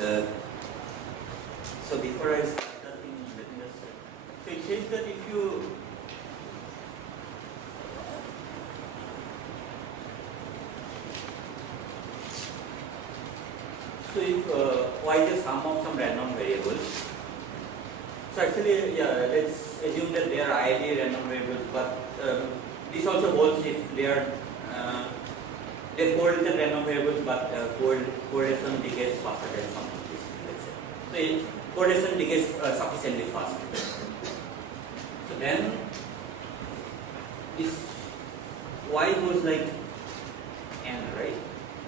So before I start that thing, let me just say. So it says that if you y is the sum of some random variables. So actually, yeah, let's assume that they are ideally random variables, but this also holds if they are correlated random variables, but correlation decays faster than some of this, let's say. So correlation decays sufficiently fast. So then this y goes like n, right?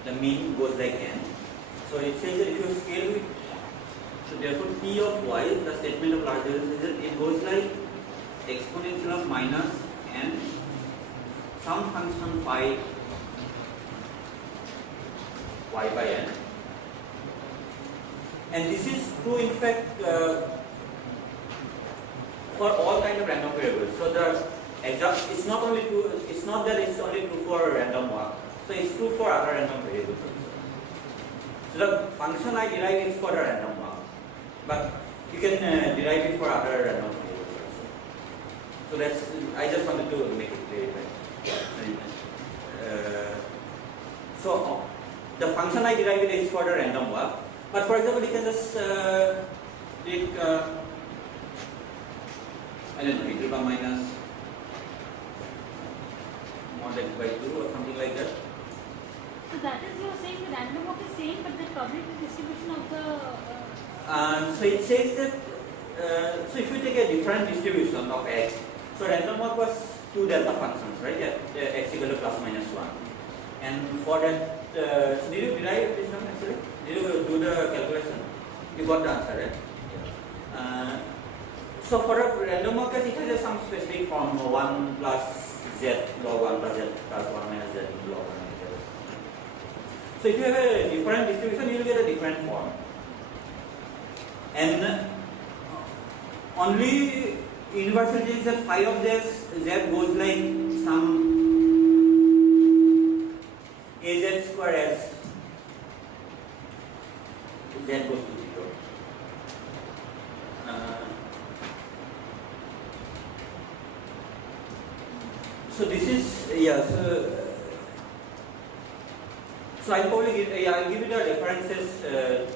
The mean goes like n. So it says that if you scale it, so therefore T of y, the statement of large says that it goes like exponential of minus n some function phi y by n, and this is true in fact for all kind of random variables. So the exact, it's not only true, it's not that it's only true for random walk, so it's true for other random variables also. So the function I derive is for the random walk, but you can derive it for other random variables also. So that's, I just wanted to make it clear. So the function I derive it is for the random walk, but for example you can just take I don't know, e to the power minus mod x by 2 or something like that. So that is, you are saying the random walk is same, but the probability distribution of the so it says that so if you take a different distribution of x, so random walk was two delta functions, right? Yeah, x equal to plus minus 1, and for that so did you derive this one actually? Did you do the calculation? You got the answer, right? Yeah. So for a random walk case, it has some specific form, 1 plus z log 1 plus z plus 1 minus z log 1 minus z. So if you have a different distribution, you will get a different form. And only universal is that phi of z goes like some az square as z goes to 0. So this is, yeah, so I'll probably give, I'll give you the references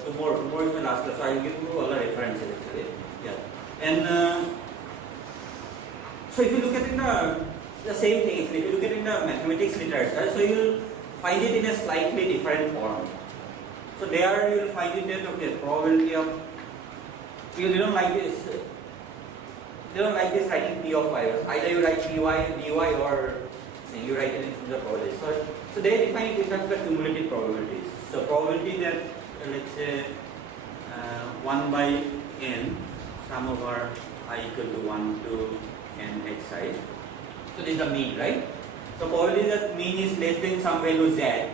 tomorrow is my last class, so I'll give you all the references actually. Yeah. And so if you look at it in the same thing, actually, if you look at it in the mathematics literature, so you will find it in a slightly different form. So there you will find it that, okay, probability of, because they don't like this writing P of y. Either you write Py, dy, or you write it into the probability. So they define it in terms of cumulative probabilities. So probability that let's say 1 by n sum over I equal to 1 to n xi. So this is the mean, right? So probability that mean is less than some value z.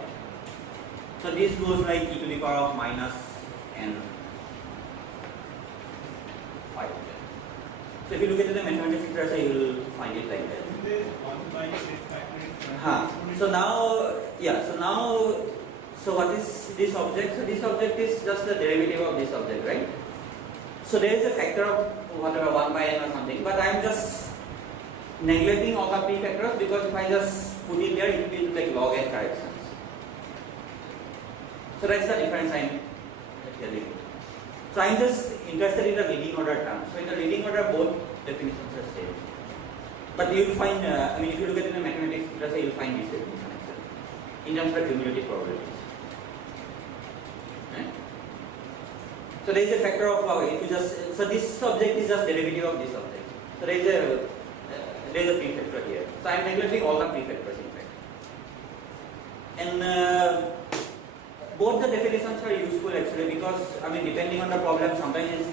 So this goes like e to the power of minus n 5. So if you look at the mathematics literature, you will find it like that. So now, yeah, so what is this object? So this object is just the derivative of this object, right? So there is a factor of whatever 1 by n or something, but I am just neglecting all the prefactors because if I just put it there, it will be like log n corrections. So that's the difference I am telling you. So I am just interested in the leading order term. So in the leading order, both definitions are same. But you will find, I mean, if you look at it in the mathematics literature, you will find this definition actually, in terms of cumulative probabilities. Right? So there is a factor of, if you just, so this object is just derivative of this object. So there is a prefactor here. So I am neglecting all the prefactors in fact. And both the definitions are useful actually because, I mean, depending on the problem, sometimes it's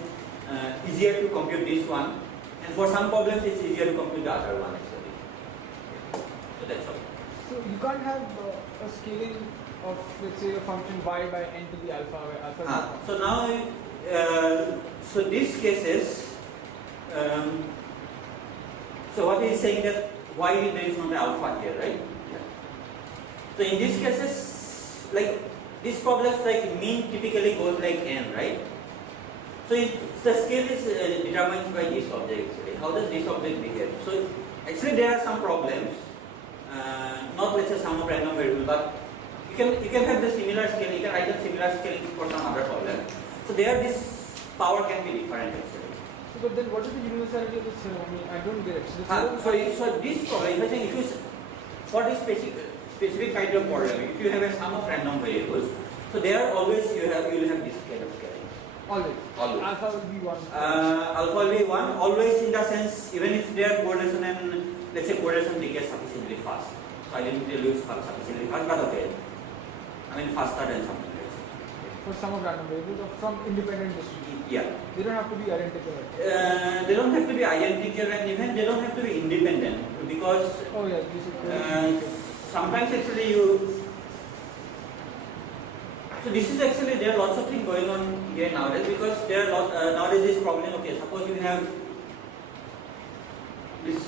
easier to compute this one, and for some problems it's easier to compute the other one actually. So that's all. So you can't have a scaling of, let's say, a function y by n to the alpha, where alpha. So now, so these cases, so what he is saying that why there is not an alpha here, right? Yeah. So in these cases, like these problems like mean typically goes like n, right? So the scale is determined by this object actually. How does this object behave? So actually there are some problems, not let's say sum of random variable, but you can have the similar scale. You can write the similar scaling for some other problem. So there this power can be different actually. So, but then what is the universality of the theorem? I mean, I don't get it. So, So this problem, if I say for this specific kind of problem, if you have a sum of random variables, so there always you will have this kind of scaling. always. Always. Alpha will be 1. Alpha will be 1, always in the sense, even if their correlation and let's say correlation decays sufficiently fast. So I didn't tell you sufficiently fast, but okay. I mean faster than something else. For some of random variables or from independent distributions. Yeah. They don't have to be identical. They don't have to be identical and even they don't have to be independent because Oh yeah, this is sometimes actually so this is actually, there are lots of things going on here nowadays because there are nowadays this problem, okay, suppose you have this,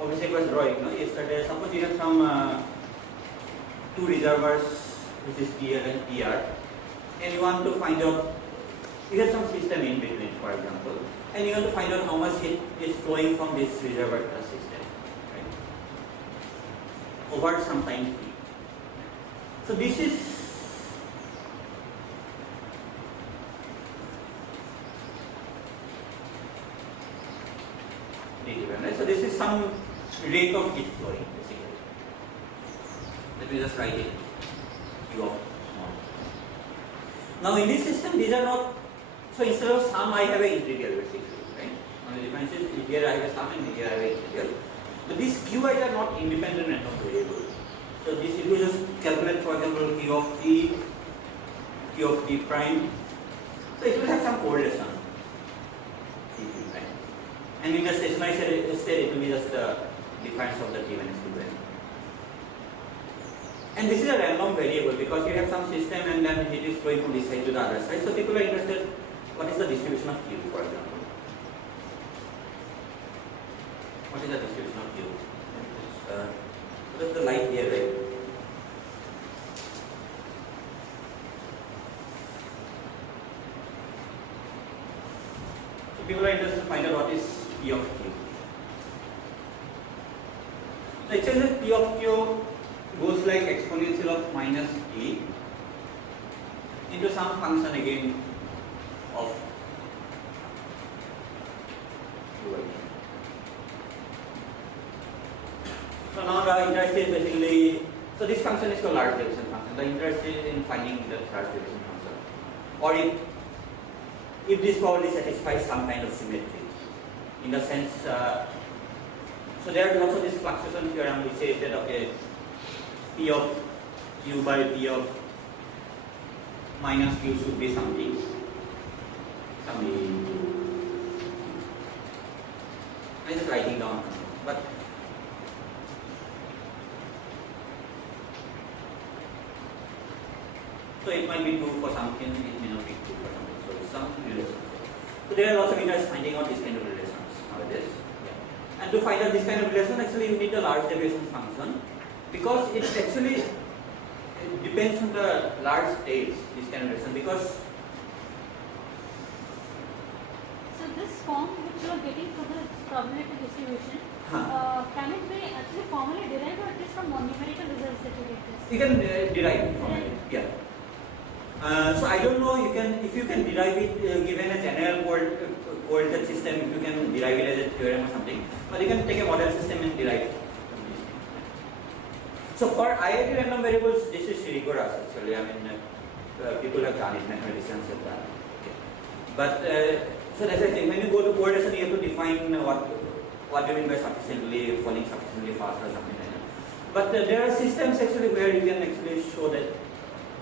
obviously I was drawing, no, yesterday, suppose you have some two reservoirs, which is TL and TR, and you want to find out, you have some system in between, for example, and you want to find out how much heat is flowing from this reservoir to the system, right? Over some time t. So this is given, right? So this is some rate of heat flowing basically. Let me just write it. Q of small. Now in this system these are not, so instead of sum I have an integral basically, right? On the difference is here I have a sum and here I have an integral. But these Qi's are not independent random variables. So this, if you just calculate, for example, Q of t prime, so it will have some correlation, t prime. And in the stationary state, it will be just the difference of the t minus t prime. And this is a random variable because you have some system and then it is flowing from this side to the other side. So people are interested, what is the distribution of Q, for example? What is the distribution of Q? What is the light here, right? So people are interested to find out what is P of Q. So it says that P of Q goes like exponential of minus t into some function again of Qi. So now the interest is basically, so this function is called large division function. The interest is in finding the large division function, or if this probably satisfies some kind of symmetry, in the sense. So there is also this fluctuation theorem which says that okay, P of Q by P of minus Q should be something. I'm just writing down, but. So it might be true for something, it may not be true for something. So some relations. So there are lots of interests finding out these kind of relations nowadays. Yeah. And to find out this kind of relation, actually you need a large deviation function because it actually depends on the large states, this kind of relation. Because So this form which you are getting for the probability distribution, can it be actually formally derived or it is from numerical results that you get this? you can derive it from it. Yeah. So I don't know. If you can derive it given a general coordinate system, if you can derive it as a theorem or something, but you can take a model system and derive. So for IIT random variables, this is rigorous actually. I mean, people have done it, mathematicians have done it. Okay. But so that's the thing. When you go to coordination, you have to define what do you mean by sufficiently falling sufficiently fast or something like that. But there are systems actually where you can actually show that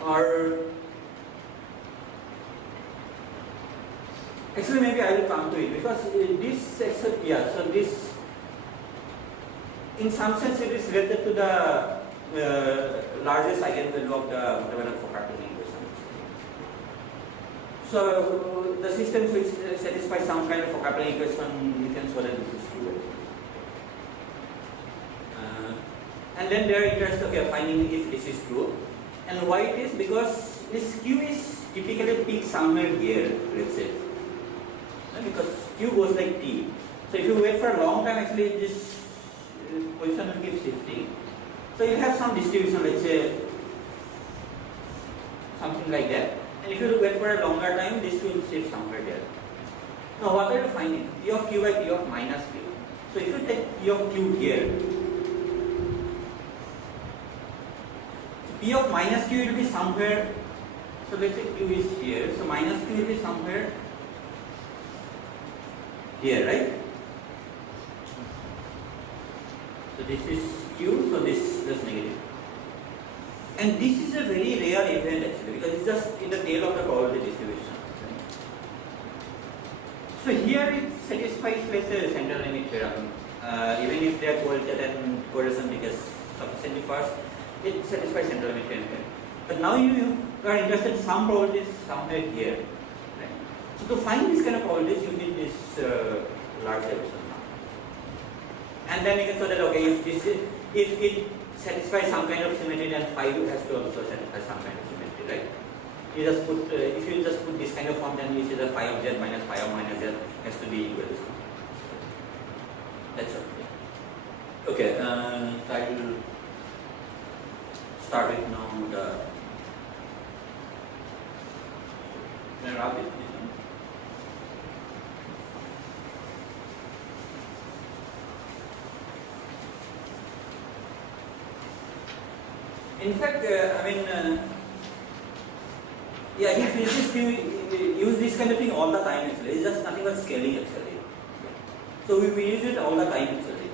are. Actually, maybe I will come to it because this section, yeah. So this, in some sense, it is related to the largest eigenvalue of the whatever Fokker equation. So the systems which satisfy some kind of Fokker equation, you can show that this is true. And then there are interests, okay, finding if this is true. And why it is? Because this Q is typically peak somewhere here, let's say. Because Q goes like T. So if you wait for a long time, actually this position will keep shifting. So you have some distribution, let's say something like that. And if you wait for a longer time, this will shift somewhere there. Now what are you finding? P of Q by P of minus Q. So if you take P of Q here, so P of minus Q will be somewhere, so let's say Q is here, so minus Q will be somewhere here, right? So this is Q, so this is negative. And this is a very rare event actually, because it's just in the tail of the probability distribution. So here it satisfies, let's say, central limit theorem. Even if they are correlated and correlation because sufficiently fast, it satisfies central limit theorem. But now you are interested in some probabilities somewhere here. Right? So to find this kind of probabilities, you need this large dimension. And then you can show that okay, if it satisfies some kind of symmetry, then phi has to also satisfy some kind of symmetry, right? You just put if you just put this kind of form, then you see that phi of z minus phi of minus z has to be equal to zero. That's all. Okay, so I will start with now the. Can I wrap it? In fact, I mean, yeah, he physicists use this kind of thing all the time actually. It's just nothing but scaling actually. So we use it all the time actually.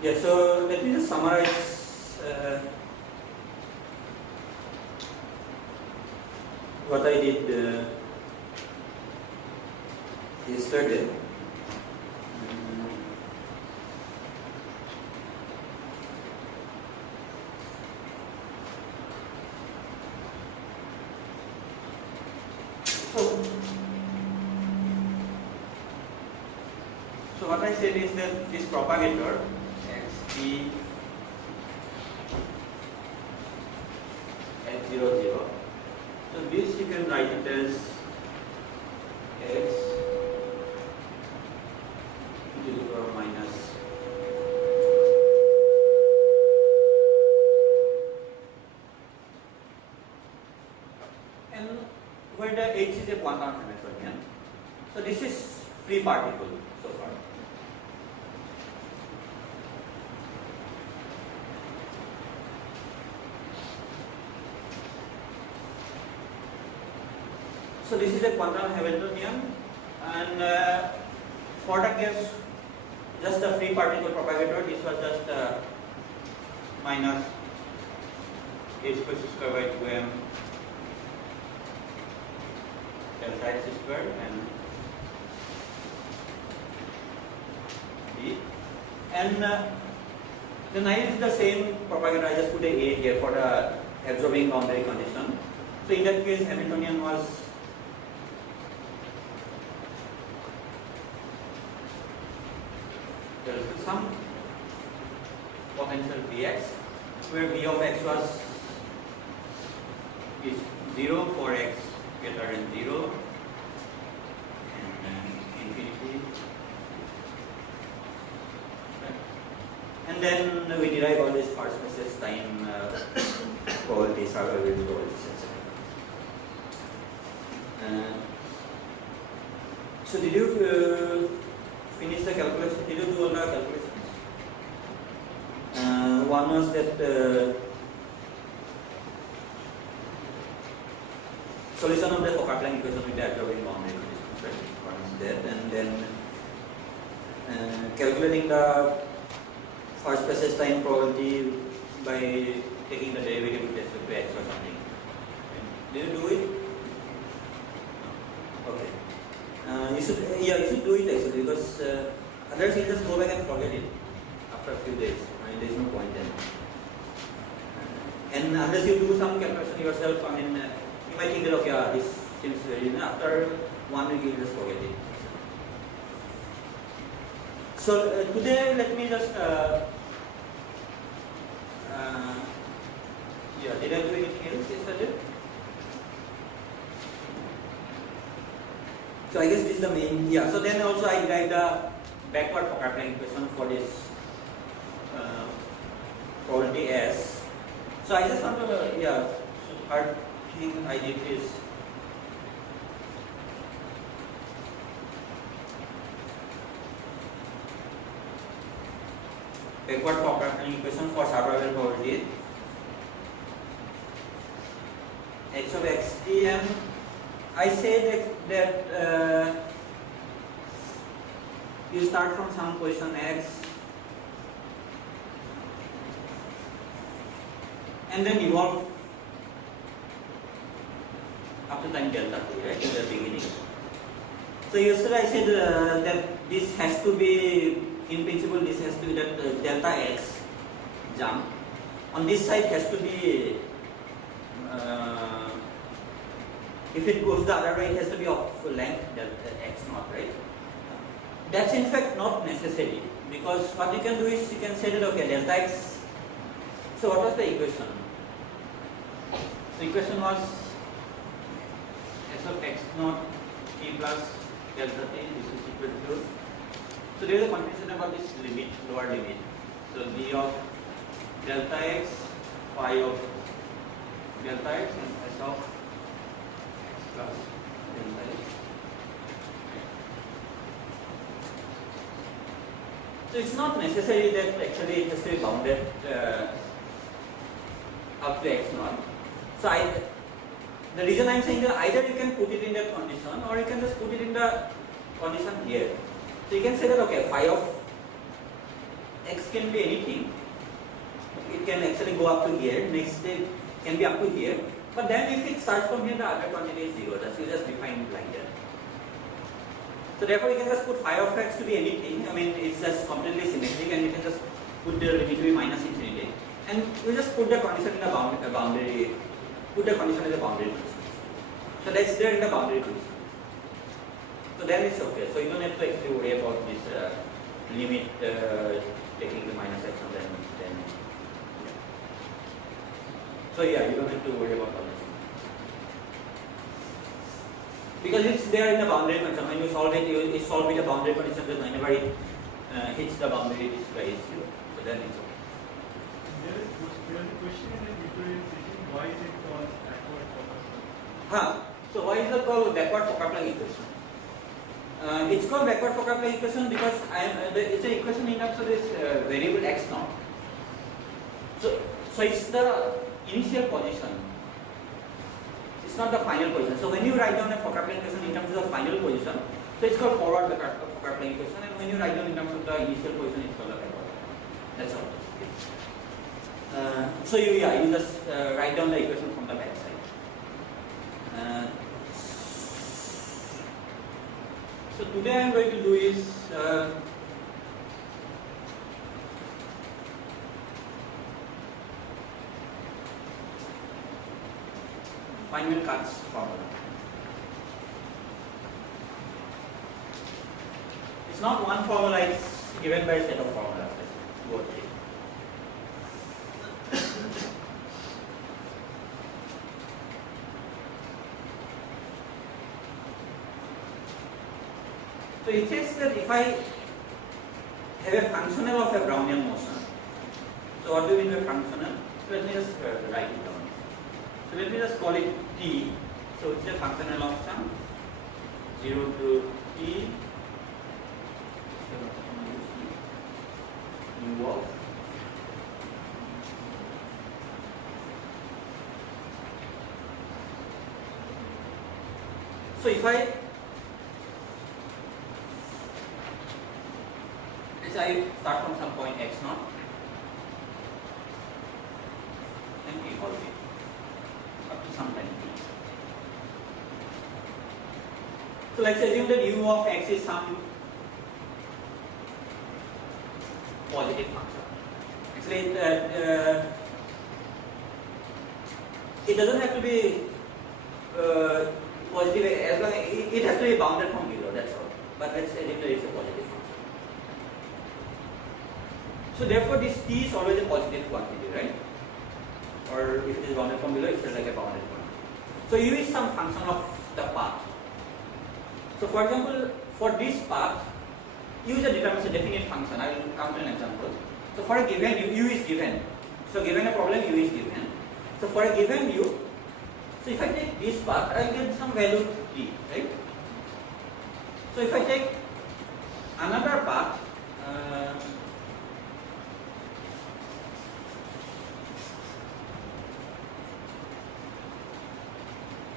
Yeah, so let me just summarize. What I did yesterday. So what I said is that this propagator xt at 0, 0. So this you can write it as x to the power minus and where the h is a quantum Hamiltonian. So this is free particle so far. So this is a quantum Hamiltonian, and for the case just a free particle propagator, this was just minus h square by 2m delta x squared and d. And then I use the same propagator, I just put a here for the absorbing boundary condition. So in that case Hamiltonian was there is some potential Vx where V of x is 0 for x greater than 0 and infinity. And then we derive all these first spaces time probabilities, probabilities, etc. So did you finish the calculation? Did you do all the calculations? One was that solution of the Fokker-Planck equation with the absorbing boundary conditions, right? One is that, and then calculating the first spaces time probability by taking the derivative with respect to x or something. Did you do it? Okay. You should do it actually, because otherwise you'll just go back and forget it after a few days. I mean, there's no point then. And unless you do some calculation yourself, I mean, you might think that okay, this seems very, after 1 week you just forget it. So today let me just did I do anything else yesterday? So I guess this is the main, so then also I derived the backward Fokker-Planck equation for this probability S. So I just want to, so third thing I did is backward Fokker-Planck equation for survival probability x of xt, and I said that you start from some position x and then evolve up to time delta t, right, in the beginning. So yesterday I said that this has to be, in principle this has to be that delta x jump. On this side has to be, if it goes the other way, it has to be of length delta x naught, right? That's in fact not necessary, because what you can do is you can say that okay, delta x. So what was the equation? The equation was s of x naught t plus delta t. This is equal to. So there is a confusion about this limit, lower limit. So d of delta x, phi of delta x, and s of x plus delta x. So it's not necessary that actually it has to be bounded up to x naught. So the reason I am saying that either you can put it in that condition or you can just put it in the condition here. So you can say that okay, phi of x can be anything. It can actually go up to here. Next step can be up to here. But then if it starts from here, the other quantity is 0. That's you just define it like that. So therefore you can just put phi of x to be anything. I mean it's just completely symmetric, and you can just put the limit to be minus infinity. And you just put the condition in the boundary, put the condition as a boundary condition. So that's there in the boundary condition. So then it's okay. So you don't have to actually worry about this limit taking the minus x and then. So you don't have to worry about all this. Because it's there in the boundary condition. When you solve it, you solve with a boundary condition that whenever it hits the boundary, this guy is 0. So then it's okay. There is a question in the differentiation, why is it called backward Fokker-Planck? So why is it called backward Fokker-Planck equation? It's called backward Fokker-Planck equation because it's an equation in terms of this variable x naught. So it's the initial position. It's not the final position. So when you write down a Fokker-Planck equation in terms of the final position, so it's called forward Fokker-Planck equation, and when you write down in terms of the initial position, it's called the backward. That's all. So you just write down the equation from the back side. So today I am going to do is Feynman-Katz formula. It's not one formula, it's given by a set of formulas, two or three. So it says that if I have a functional of a Brownian motion, so what do we mean by functional? So let me just write it down. So let me just call it t. So it's a functional of some 0 to t u of so if I start from some point x naught and evolve it up to some time t. So let's assume that u of x is some positive function. Actually, it doesn't have to be positive as long as it has to be bounded from below, that's all. But let's assume that it's a positive function. So therefore this t is always a positive quantity, right? Or if it is bounded from below, it's like a bounded quantity. So u is some function of the path. So for example, for this path, u is a definite function. I will come to an example. So for a given u is given. So given a problem, u is given. So for a given u, so if I take this path, I will get some value t, right? So if I take another path,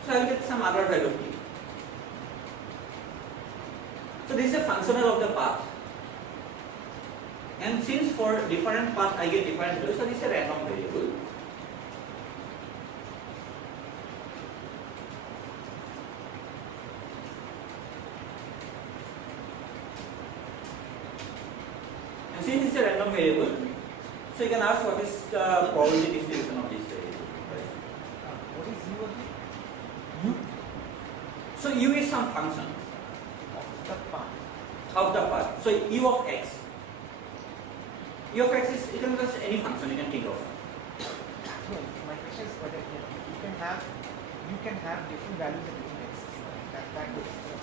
so I will get some other value t. So this is a functional of the path. And since for different path I get different values, so this is a random variable. And since it's a random variable, so you can ask what is the probability distribution of this variable. Right? What is u again? U So u is some function of the path. of the path. So u of x. U of x is, it can be just any function you can think of. No, my question is whether you can have different values at different x's.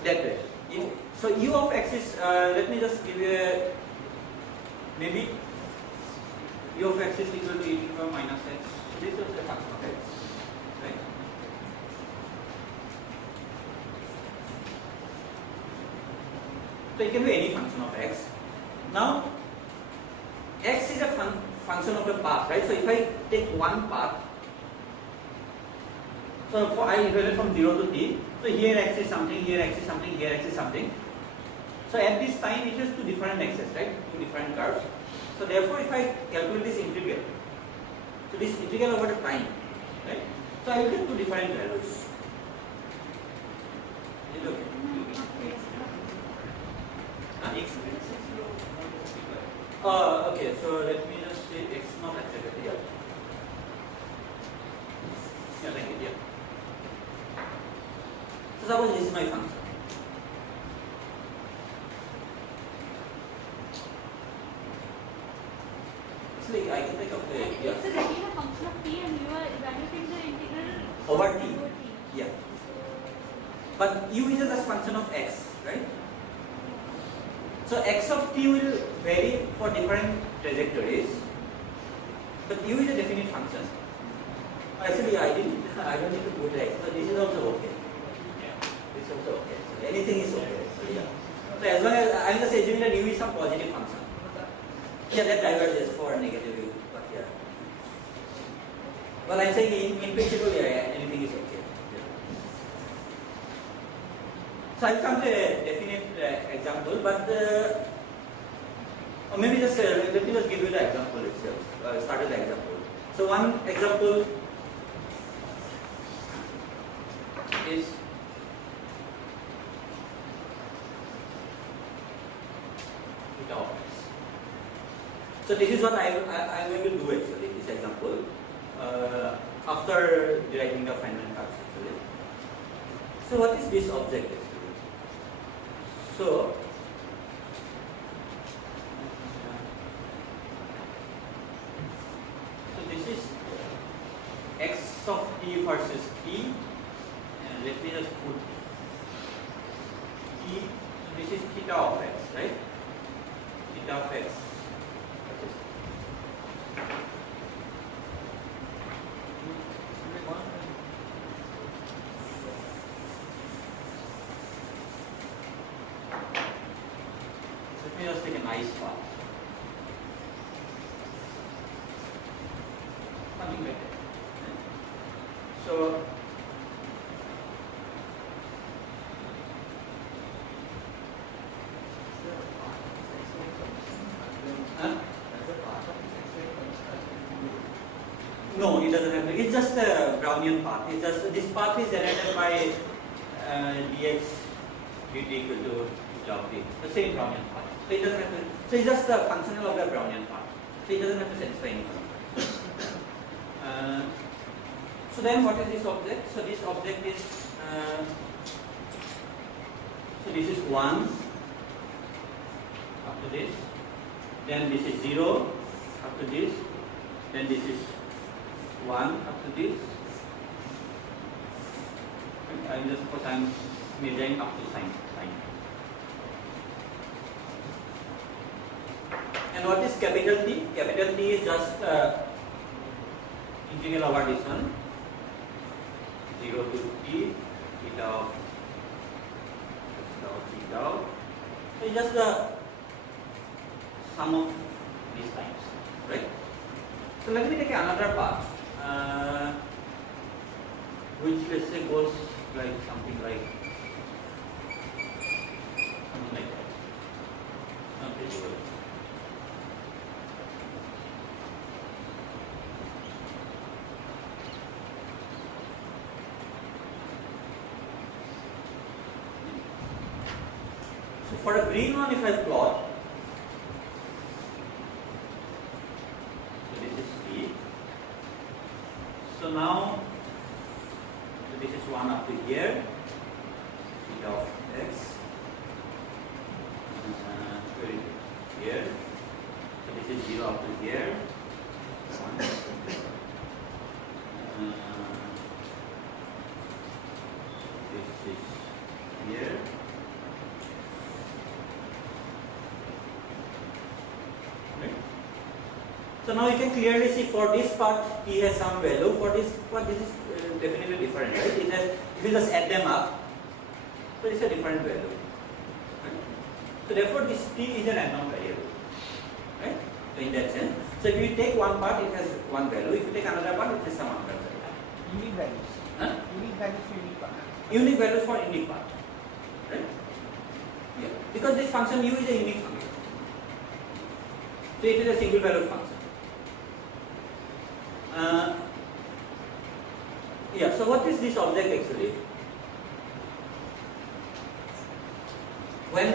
That way. So u of x is, let me just give you a, maybe u of x is equal to e to the power minus x. This is a function of x. Right? So it can be any function of x. Now, x is a function of the path, right? So if I take one path, so for I evaluate from 0 to t, so here x is something, here x is something, here x is something. So at this time it has two different x's, right? Two different curves. So therefore if I calculate this integral, so this integral over the time, right? So I will get two different values. Is it okay? Okay, so let me just say x not accepted here. Yeah, thank you. Yeah. So suppose this is my function. Actually, I can take up the X is again a function of t and you are evaluating the integral over t. Yeah. But u is just a function of x, right? So x of t will vary for different trajectories, but u is a definite function. Actually, I don't need to put x, so this is also okay. This is also okay. So anything is okay. So yeah. So as long as I am just assuming that u is some positive function. Yeah, that diverges for negative u, but yeah. Well, I'm saying in principle, yeah, anything is okay. So I'll come to a definite example, but or maybe just let me just give you the example itself. Start with the example. So one example is theta of x. So this is what I'm going to do actually. This example after deriving the Feynman curves actually. So what is this object actually? So this is x of t versus t, and let me just put t. So this is theta of x, right? Theta of x. Let me just take a nice path. Something like that. So no, it doesn't have to. It's just a Brownian path. It's just this path is generated by dx dt equal to theta of t. The same Brownian path. So it doesn't have to. So it's just the functional of the Brownian path. So it doesn't have to satisfy any function. So then, what is this object? So this object is So this is 1 up to this, then this is 0 up to this, then this is 1 up to this. I just suppose I am measuring up to sign. And what is capital T? Capital T is just integral over this one, 0 to T, theta of theta. So it's just the sum of these times, right? So let me take another part, which let's say goes like something like that. Not visible. So for a green one, if I plot, so this is P. So now, so this is 1 up to here, theta of x. Here, so this is 0 up to here. 1. This is here. So now you can clearly see for this part T has some value, for this is definitely different, right? It has, if you just add them up, so it's a different value. Right? So therefore this T is a random variable, right? So in that sense, so if you take one part, it has one value. If you take another part, it has some other value. Unique values. Huh? Unique values for unique part. Unique values for unique part, right? Yeah, because this function U is a unique function, so it is a single valued function. Yeah, so what is this object actually? When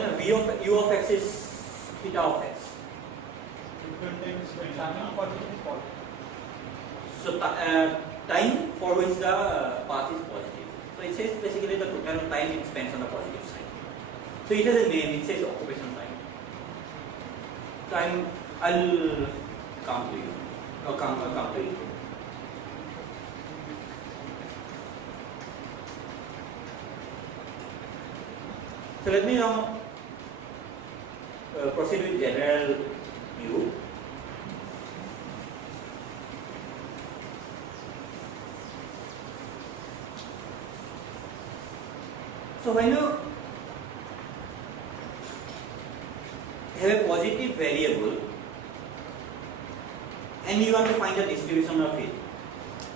u of x is theta of x. Timing for which is positive. So time for which the path is positive. So it says basically the total time it spends on the positive side. So it has a name, it says occupation time. So I'll come to you. Or come to you. So let me now proceed with general view. So when you have a positive variable and you want to find the distribution of it,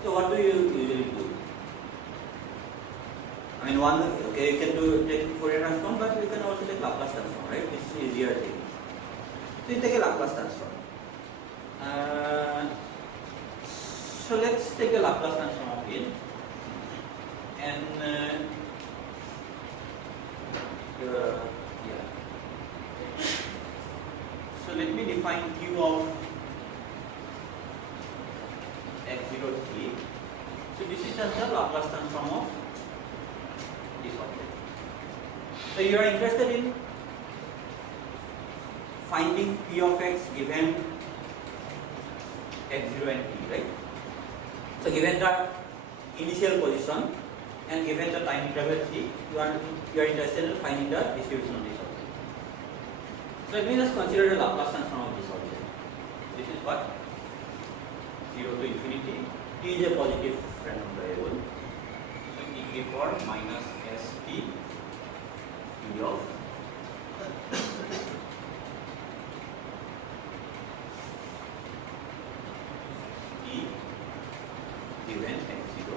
so what do you usually do? I mean, okay, you can take Fourier transform, but you can also take Laplace transform, right? It's easier thing. So you take a Laplace transform. So let's take a Laplace transform of it, and yeah. So let me define Q of x0t. So this is just the Laplace transform of this object. So you are interested in finding P of x given x0 and t, right? So given the initial position and given the time interval t, you are interested in finding the distribution of this object. So let me just consider the Laplace transform of this object. This is what? 0 to infinity. T is a positive random variable. So e to the power minus st P of t given x0.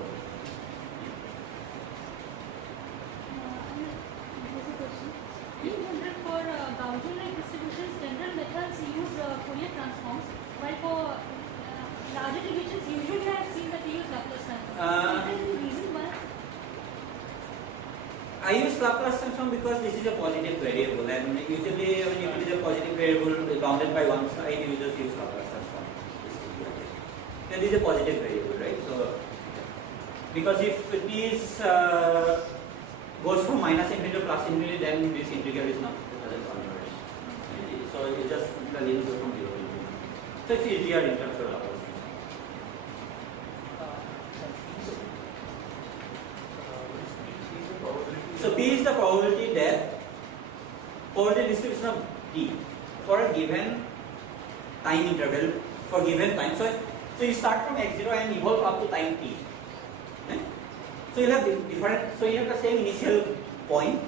For Gaussian-like distributions, general methods use Fourier transforms, while for larger divisions, usually I have seen that they use Laplace transforms. Is there any reason why? I use Laplace transform because this is a positive variable, and usually when it is a positive variable bounded by one side, you just use Laplace transform. Then this is a positive variable, right? So because if it is goes from minus infinity to plus infinity, then this integral is not doesn't converge. So it's just the limit goes from 0 to infinity. So it's easier in terms of Laplace transform. So P is the probability that probability distribution of D for a given time interval for given time. So you start from x0 and evolve up to time t. Okay? So you have different. So you have the same initial point.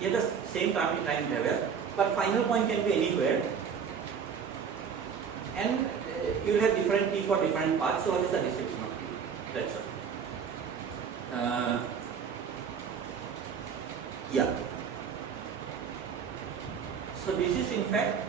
You have the same time interval, but final point can be anywhere. And you will have different t for different paths. So what is the description of t? That's all. Yeah. So this is in fact